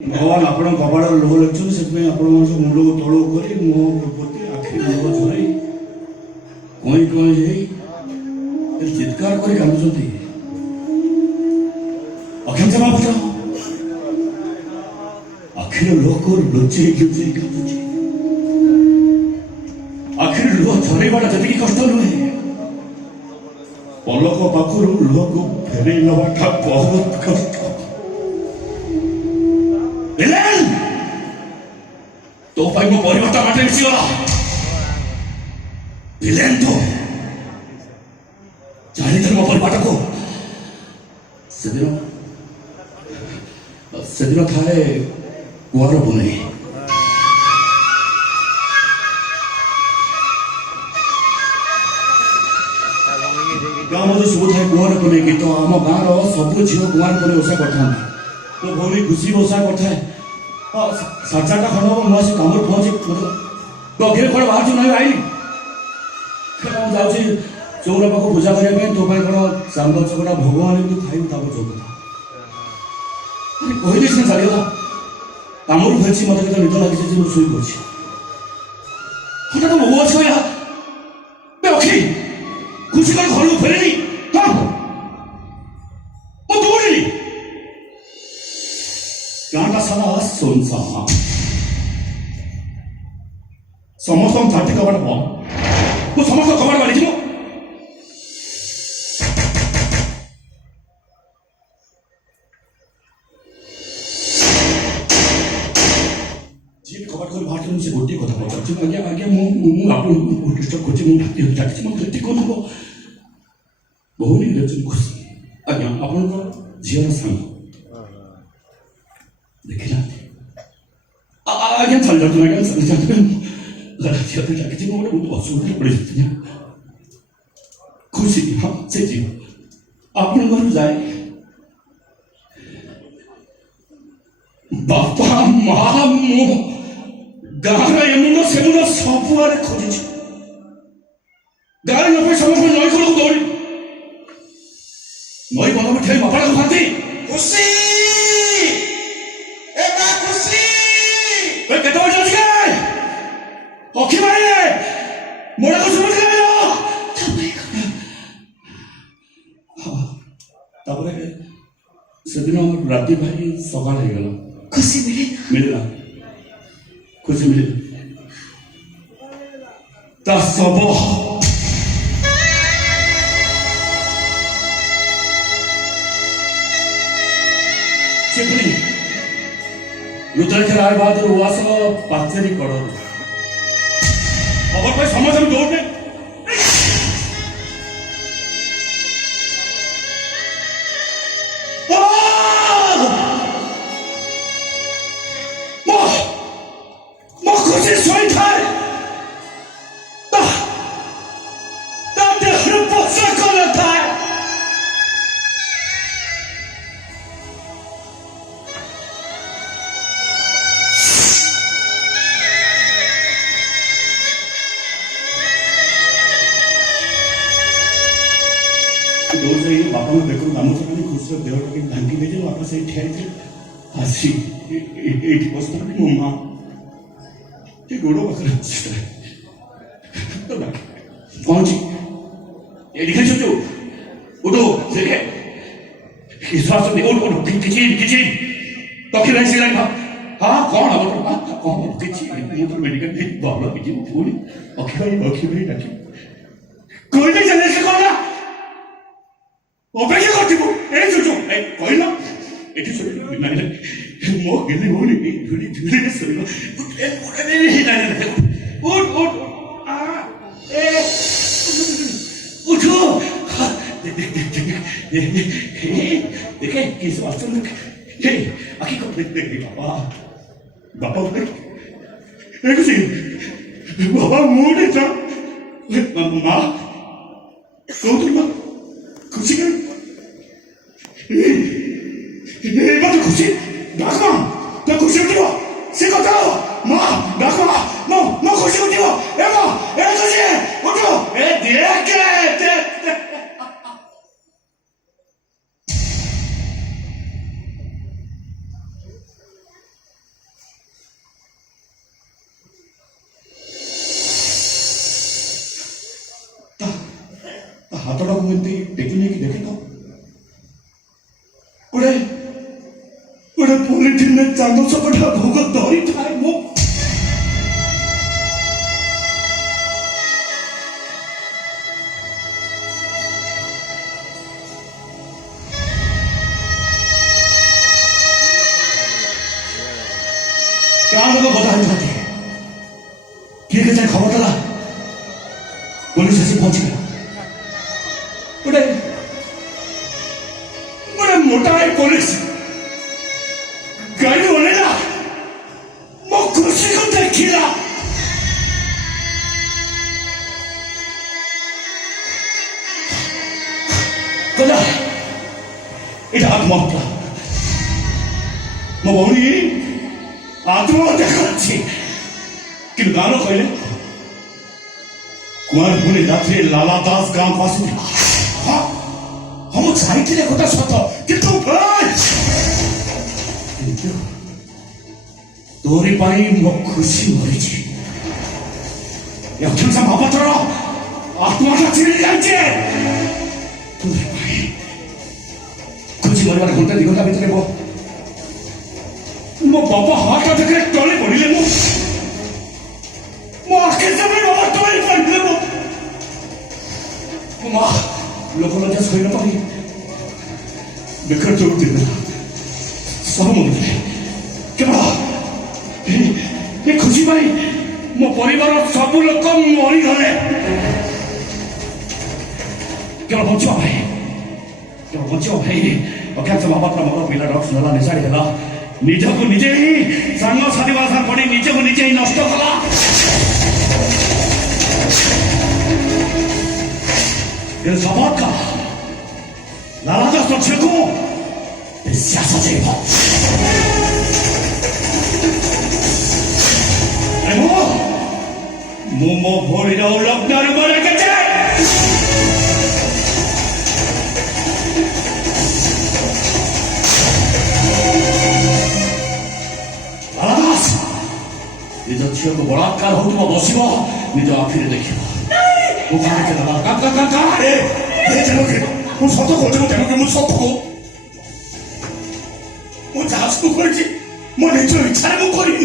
भगवान आपण कपाड़ लोह लगे से मुंड को तौल कर मुह प्रति आखि लोह झल कई कई चित्कार कर कांदुंट अक्षम महापुत्र आखिर लोह को लुचे लुचे कांदुचे आखिर लोह झरेबाटा जी कष्ट नुहे पलक पाखर लोह को फेर नवाटा बहुत कष्ट तो भाई मो परिवर्तन माटे मिसिगला विलेन तो जानी धर्म परिपाठ को सेदिन थाए कुआर बुने गाँ मध्य सब थाए कुआर बुने कि तो आम गाँव सब झील कुआर बुने ओषा करता मो भौणी खुशी ओषा करता साचाटा खंड हम मुझे कम पहुंचे गघे कौन बाहर ना आई जाऊँगी चौरा पाख पूजा करने तो कौन सांग चकटा भगवान तू खाई चौकटा कहली सीना चलगला कम फेरी मत के निद लगे शोई पड़ी हठात मो छुआ अखी खुशी कर घर को फेरनी दौड़ी गाँटा सारा सुनसान समस्त छाती कबाड़ बंद समस्त कबाड़ बाड़ी जी कबाड़ कर बाहर मुझे गोटे कथा पचार आज्ञा आज्ञा मुझे डिस्टर्ब कर डाकी मत ये कौन हम बहुनी खुशी आज्ञा आप झील सांग देखना आज्ञा चल जाते आज्ञा चल जाते डाकी मोटे बहुत असुविधा पड़ जाती खुशी हाँ से जीव आप घर जाए बापा माँ मो गाँव एमुन सेमुन सबुआरे खोजी गाँव लोग समस्त नई को दौड़ी नई बंद ठेल बापा को खाती खुशी अखी मारे मोड़ा को समझ से दिन राति भाई सकाल हो गला खुशी मिलला खुशी मिले ता सब चिपड़ी रुद्राक्ष राय बहादुर उवास पाचेरी कड़ खबर पाई समाज में दौड़ने खुशी सोई था बापा में देखो गामुछा खुशी देहटा भांगी दे बापा से ठिया आसी ये बसता मो माँ गोड़ पाखे पहुंची ये चु उठो देखे विश्वास किसी तक हाँ कौन कौन किसी मेडिकल भल किसी पुणी अखी भाई डाक कोई नहीं चले से कौन अपेक्षा कर कहल ये मो गेली होनी धुरी धुरी सर उठो देखे किस वास्तव आखि को देख बाबा बाबा बाबा मुझे माँ कौन खुशी कर तो खुशी डाकमा तो खुशी उठिव से कथा माँ डाकमा मो खुशी उठिव ए माँ ए खुशी उठो ए देख ହାତଟାକୁ ଏମିତି ଟେକି ନେଇକି ଦେଖେ ତ ଗୋଟେ ଗୋଟେ ପଲିଥିନରେ ଚାମଚ କଟା ଭୋଗ ଧରିଥାଏ ମୁଁ गाँव लोग बता जाते किए के जाए खबर देला पुलिस आसी पहुंच गया गोटे गोटे मोटाई पुलिस गाड़ी ओलेला मो खुशी को देखिला कला এটা আত্মহত্যা ମୋ ଭଉଣୀ ଆତ୍ମହତ୍ୟା କରିଛି କିନ୍ତୁ ଗାଁର କହିଲେ କୁଆଁର ପୁଣି ରାତିରେ ଲାଲା ଦାସ ଗାଁକୁ ଆସିଥିଲା ହଁ ମୁଁ ଯାଇଥିଲି ଗୋଟେ ସତ କିନ୍ତୁ ତୋରି ପାଇଁ ମୋ ଖୁସି ମରିଛି ଅକ୍ଷମ ମହାପାତ୍ର ଆତ୍ମାଟା ଚିରି ଯାଇଛି ତୋରି ପାଇଁ ଖୁସି ମରିବାର ଘଣ୍ଟା ଦି ଘଣ୍ଟା ଭିତରେ ମୋ ବାପା ହାର୍ଟ ଆଟାକରେ ଟଳେ ପଡ଼ିଲେ ମୋ ଆଖି ସାମনে ବାବା ଟଳେ ପଡ଼ିଲେ ମୋ ମା ଲୋକ ଲଜ୍ଜା ସହି ନ ପାରି ବେକର ଚୋଟ ଦେଲେ ସବୁ ମରିଲେ କେବଳ ଏ ଖୁସି ପାଇଁ ମୋ ପରିବାର ସବୁ ଲୋକ ମରିଗଲେ କେବଳ ବଞ୍ଚିବା ଭାଇ ଅକ୍ଷାଂଶ ମହାପାତ୍ର ମୋର ପିଲା ଡକ୍ସ ନେଲା ନିଶାଡ଼ି ହେଲା ନିଜକୁ ନିଜେ ହିଁ ସାଙ୍ଗ ସାଥୀ ଭାଷା ପଡ଼ି ନିଜକୁ ନିଜେ ହିଁ ନଷ୍ଟ କଲା ଶପଥ କା ଲାଲା ଦାସ ଝିଅକୁ ବିଶ୍ୱାସ ଯିବ ମୁଁ ମୋ ଭଉଣୀର ଲଗ୍ନରେ ମରେ କେତେ ନିଜ ଝିଅକୁ ବଳାତ୍କାର ହଉଥିବ ବସିବ ନିଜ ଆଖିରେ ଦେଖିବ ମୁଁ ସତ କହୁଛି ମୁଁ ସତ ମୁଁ ଯାହା ସବୁ କରିଛି ମୋ ନିଜ ଇଚ୍ଛାରେ ମୁଁ କରିନି